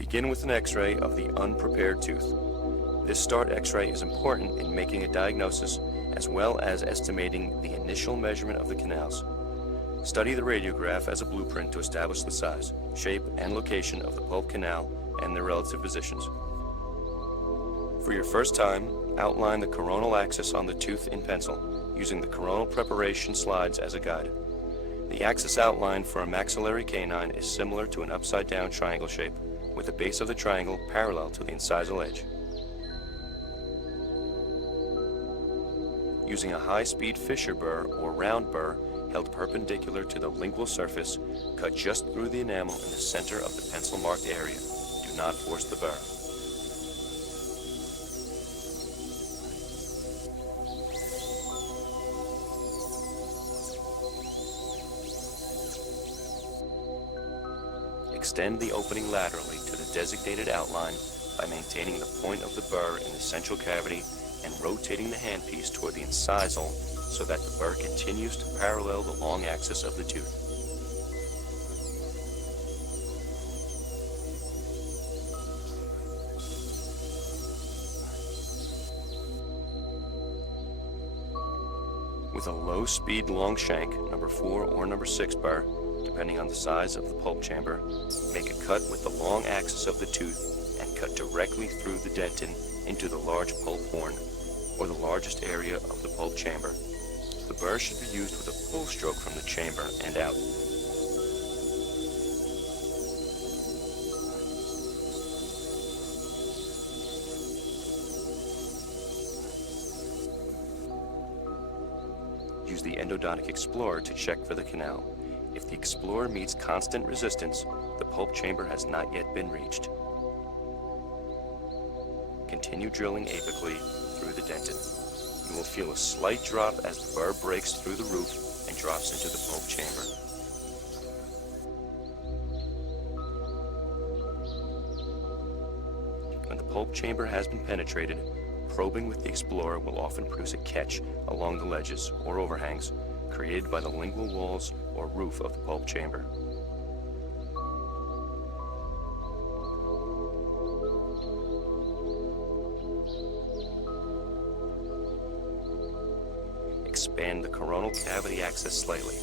Begin with an X-ray of the unprepared tooth. This start X-ray is important in making a diagnosis as well as estimating the initial measurement of the canals. Study the radiograph as a blueprint to establish the size, shape, and location of the pulp canal and their relative positions. For your first time, outline the coronal axis on the tooth in pencil, using the coronal preparation slides as a guide. The axis outline for a maxillary canine is similar to an upside-down triangle shape, with the base of the triangle parallel to the incisal edge. Using a high-speed Fisher burr or round burr held perpendicular to the lingual surface, cut just through the enamel in the center of the pencil-marked area. Do not force the burr. Extend the opening laterally to the designated outline by maintaining the point of the burr in the central cavity and rotating the handpiece toward the incisal so that the burr continues to parallel the long axis of the tooth. With a low-speed long shank, number 4 or number 6 burr, depending on the size of the pulp chamber, make a cut with the long axis of the tooth and cut directly through the dentin into the large pulp horn, or the largest area of the pulp chamber. The burr should be used with a pull stroke from the chamber and out. Use the Endodontic Explorer to check for the canal. If the Explorer meets constant resistance, the pulp chamber has not yet been reached. Continue drilling apically through the dentin. You will feel a slight drop as the burr breaks through the roof and drops into the pulp chamber. When the pulp chamber has been penetrated, probing with the Explorer will often produce a catch along the ledges or overhangs created by the lingual walls or roof of the pulp chamber. Expand the coronal cavity access slightly.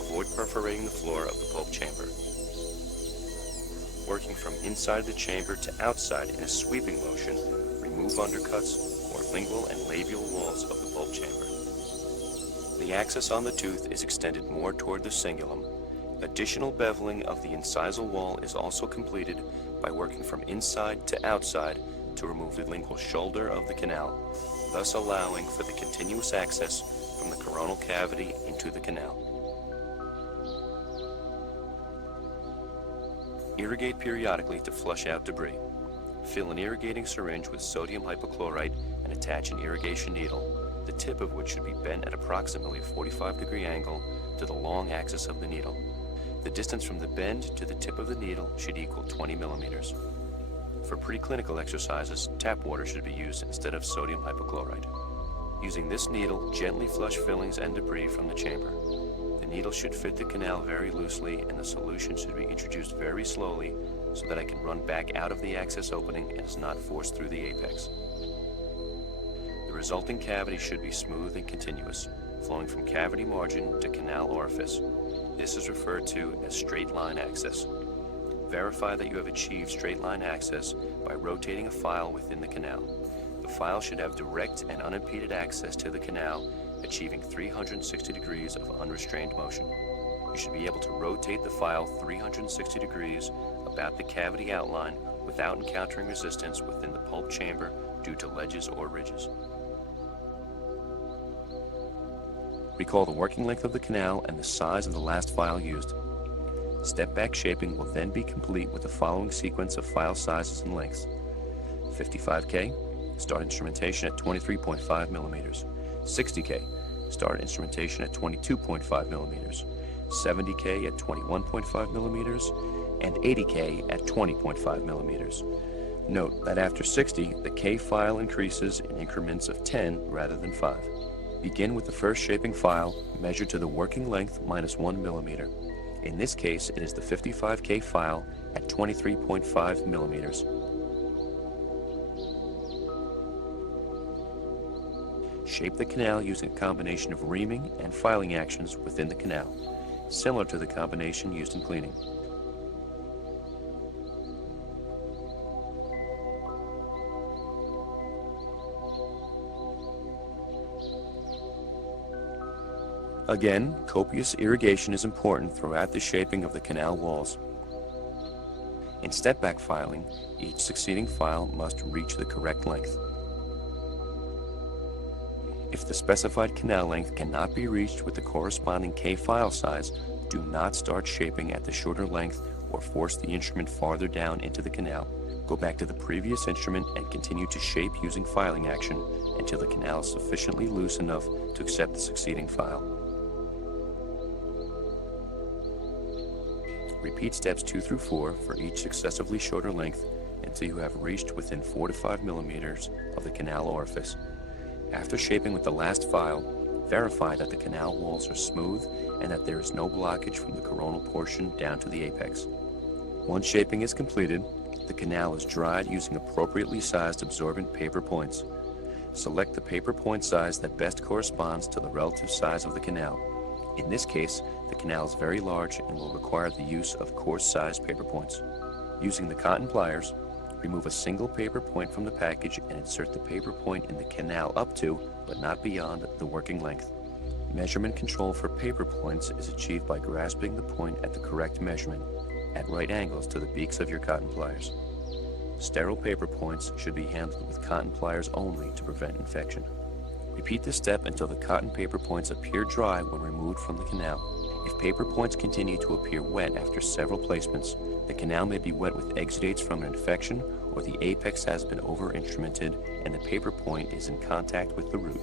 Avoid perforating the floor of the pulp chamber. Working from inside the chamber to outside in a sweeping motion, remove undercuts or lingual and labial walls of the pulp chamber. The axis on the tooth is extended more toward the cingulum. Additional beveling of the incisal wall is also completed by working from inside to outside to remove the lingual shoulder of the canal, thus allowing for the continuous access from the coronal cavity into the canal. Irrigate periodically to flush out debris. Fill an irrigating syringe with sodium hypochlorite and attach an irrigation needle, the tip of which should be bent at approximately a 45-degree angle to the long axis of the needle. The distance from the bend to the tip of the needle should equal 20 millimeters. For preclinical exercises, tap water should be used instead of sodium hypochlorite. Using this needle, gently flush fillings and debris from the chamber. The needle should fit the canal very loosely and the solution should be introduced very slowly so that it can run back out of the access opening and is not forced through the apex. The resulting cavity should be smooth and continuous, flowing from cavity margin to canal orifice. This is referred to as straight line access. Verify that you have achieved straight line access by rotating a file within the canal. The file should have direct and unimpeded access to the canal, achieving 360 degrees of unrestrained motion. You should be able to rotate the file 360 degrees about the cavity outline without encountering resistance within the pulp chamber due to ledges or ridges. Recall the working length of the canal and the size of the last file used. Step-back shaping will then be complete with the following sequence of file sizes and lengths. 55K, start instrumentation at 23.5 millimeters. 60K, start instrumentation at 22.5 millimeters. 70K at 21.5 millimeters, and 80K at 20.5 millimeters. Note that after 60, the K file increases in increments of 10 rather than 5. Begin with the first shaping file, measure to the working length minus 1 millimeter. In this case, it is the 55K file at 23.5 millimeters. Shape the canal using a combination of reaming and filing actions within the canal, similar to the combination used in cleaning. Again, copious irrigation is important throughout the shaping of the canal walls. In step-back filing, each succeeding file must reach the correct length. If the specified canal length cannot be reached with the corresponding K file size, do not start shaping at the shorter length or force the instrument farther down into the canal. Go back to the previous instrument and continue to shape using filing action until the canal is sufficiently loose enough to accept the succeeding file. Repeat steps 2 through 4 for each successively shorter length until you have reached within 4 to 5 millimeters of the canal orifice. After shaping with the last file, verify that the canal walls are smooth and that there is no blockage from the coronal portion down to the apex. Once shaping is completed, the canal is dried using appropriately sized absorbent paper points. Select the paper point size that best corresponds to the relative size of the canal. In this case, the canal is very large and will require the use of coarse-sized paper points. Using the cotton pliers, remove a single paper point from the package and insert the paper point in the canal up to, but not beyond, the working length. Measurement control for paper points is achieved by grasping the point at the correct measurement, at right angles to the beaks of your cotton pliers. Sterile paper points should be handled with cotton pliers only to prevent infection. Repeat this step until the cotton paper points appear dry when removed from the canal. If paper points continue to appear wet after several placements, the canal may be wet with exudates from an infection, or the apex has been over-instrumented and the paper point is in contact with the root.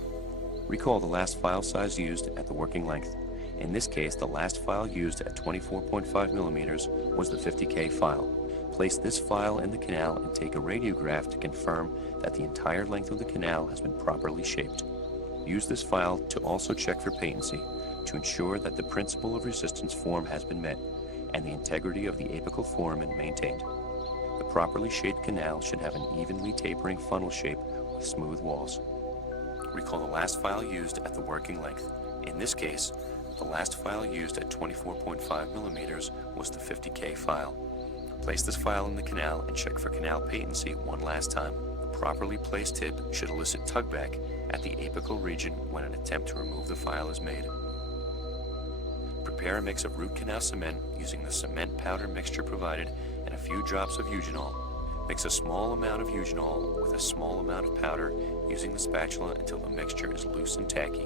Recall the last file size used at the working length. In this case, the last file used at 24.5 millimeters was the 50K file. Place this file in the canal and take a radiograph to confirm that the entire length of the canal has been properly shaped. Use this file to also check for patency, to ensure that the principle of resistance form has been met and the integrity of the apical foramen maintained. The properly shaped canal should have an evenly tapering funnel shape with smooth walls. Recall the last file used at the working length. In this case, the last file used at 24.5 millimeters was the 50K file. Place this file in the canal and check for canal patency one last time. The properly placed tip should elicit tugback at the apical region when an attempt to remove the file is made. Prepare a mix of root canal cement using the cement powder mixture provided and a few drops of eugenol. Mix a small amount of eugenol with a small amount of powder using the spatula until the mixture is loose and tacky.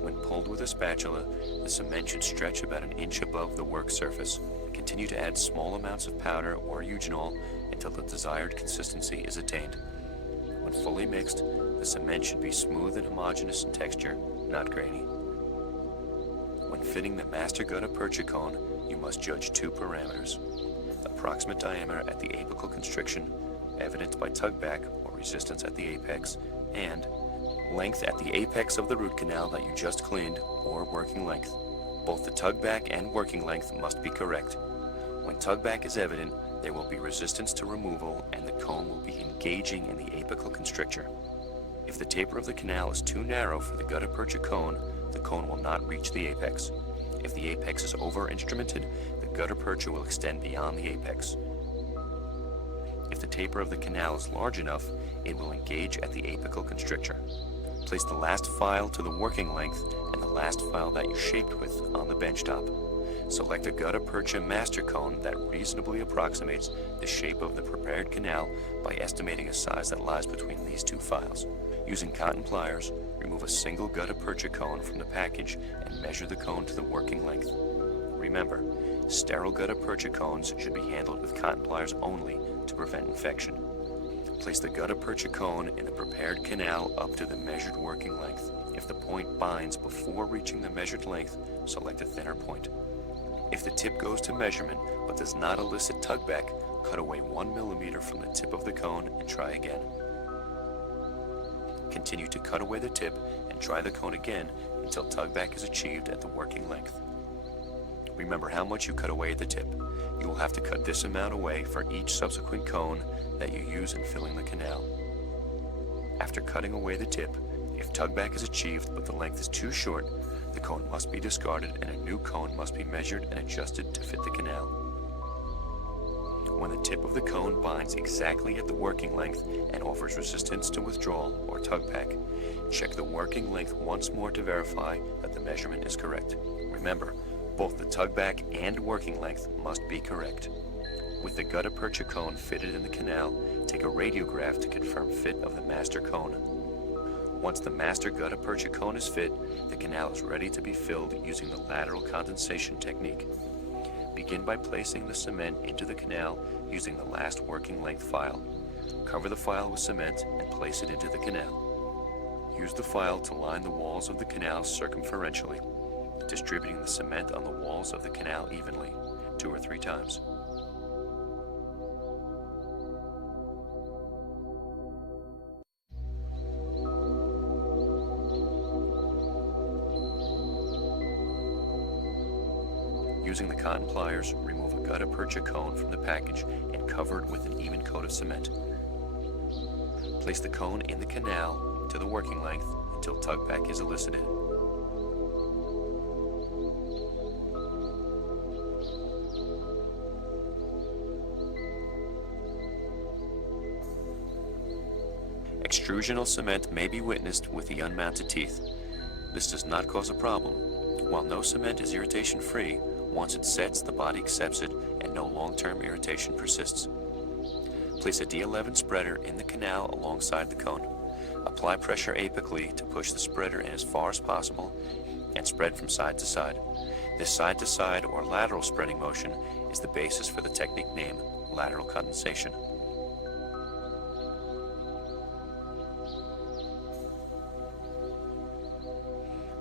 When pulled with a spatula, the cement should stretch about an inch above the work surface. Continue to add small amounts of powder or eugenol until the desired consistency is attained. When fully mixed, the cement should be smooth and homogeneous in texture, not grainy. When fitting the master gutta percha cone, you must judge two parameters: approximate diameter at the apical constriction, evidenced by tugback or resistance at the apex, and length at the apex of the root canal that you just cleaned, or working length. Both the tugback and working length must be correct. When tugback is evident, there will be resistance to removal and the cone will be engaging in the apical constrictor. If the taper of the canal is too narrow for the gutta percha cone, the cone will not reach the apex. If the apex is over-instrumented, the gutta percha will extend beyond the apex. If the taper of the canal is large enough, it will engage at the apical constrictor. Place the last file to the working length and the last file that you shaped with on the benchtop. Select a gutta percha master cone that reasonably approximates the shape of the prepared canal by estimating a size that lies between these two files. Using cotton pliers, remove a single gutta percha cone from the package and measure the cone to the working length. Remember, sterile gutta percha cones should be handled with cotton pliers only to prevent infection. Place the gutta percha cone in the prepared canal up to the measured working length. If the point binds before reaching the measured length, select a thinner point. If the tip goes to measurement but does not elicit tugback, cut away 1 millimeter from the tip of the cone and try again. Continue to cut away the tip and try the cone again until tugback is achieved at the working length. Remember how much you cut away at the tip. You will have to cut this amount away for each subsequent cone that you use in filling the canal. After cutting away the tip, if tugback is achieved but the length is too short, the cone must be discarded and a new cone must be measured and adjusted to fit the canal. When the tip of the cone binds exactly at the working length and offers resistance to withdrawal or tugback, check the working length once more to verify that the measurement is correct. Remember, both the tugback and working length must be correct. With the gutta percha cone fitted in the canal, take a radiograph to confirm fit of the master cone. Once the master gutta percha cone is fit, the canal is ready to be filled using the lateral condensation technique. Begin by placing the cement into the canal using the last working length file. Cover the file with cement and place it into the canal. Use the file to line the walls of the canal circumferentially, distributing the cement on the walls of the canal evenly, 2 or 3 times. Using the cotton pliers, remove a gutta percha cone from the package and cover it with an even coat of cement. Place the cone in the canal to the working length until tugback is elicited. Extrusional cement may be witnessed with the unmounted teeth. This does not cause a problem. While no cement is irritation-free, once it sets, the body accepts it and no long-term irritation persists. Place a D11 spreader in the canal alongside the cone. Apply pressure apically to push the spreader in as far as possible and spread from side to side. This side-to-side or lateral spreading motion is the basis for the technique name lateral condensation.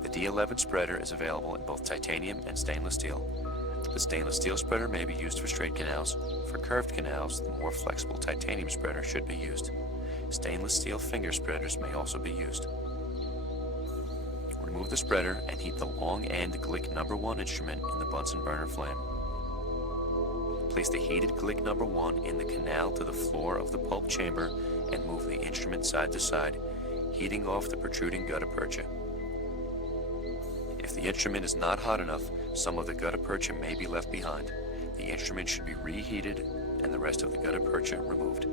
The D11 spreader is available in both titanium and stainless steel. The stainless steel spreader may be used for straight canals. For curved canals, the more flexible titanium spreader should be used. Stainless steel finger spreaders may also be used. Remove the spreader and heat the long end Glick No. 1 instrument in the Bunsen burner flame. Place the heated Glick No. 1 in the canal to the floor of the pulp chamber and move the instrument side to side, heating off the protruding gutta percha. If the instrument is not hot enough, some of the gutta percha may be left behind. The instrument should be reheated and the rest of the gutta percha removed.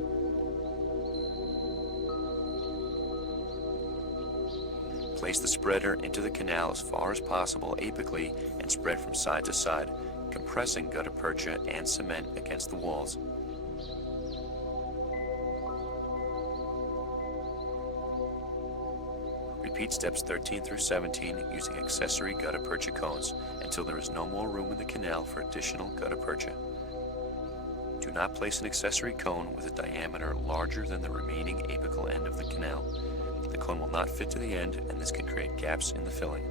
Place the spreader into the canal as far as possible apically and spread from side to side, compressing gutta percha and cement against the walls. Repeat steps 13 through 17 using accessory gutta percha cones until there is no more room in the canal for additional gutta percha. Do not place an accessory cone with a diameter larger than the remaining apical end of the canal. The cone will not fit to the end, and this can create gaps in the filling.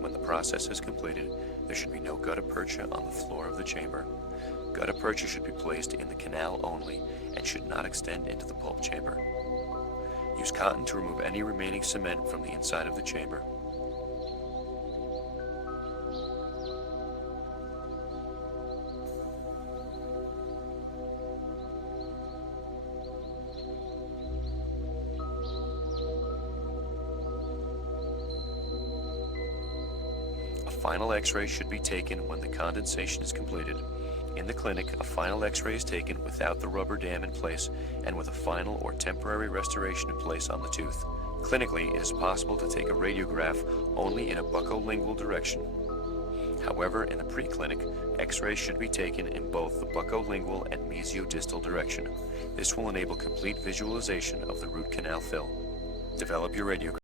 When the process is completed, there should be no gutta percha on the floor of the chamber. Gutta percha should be placed in the canal only and should not extend into the pulp chamber. Use cotton to remove any remaining cement from the inside of the chamber. A final X-ray should be taken when the condensation is completed. In the clinic, a final X-ray is taken without the rubber dam in place and with a final or temporary restoration in place on the tooth. Clinically, it is possible to take a radiograph only in a buccolingual direction. However, in the pre-clinic, X-rays should be taken in both the buccolingual and mesiodistal direction. This will enable complete visualization of the root canal fill. Develop your radiograph.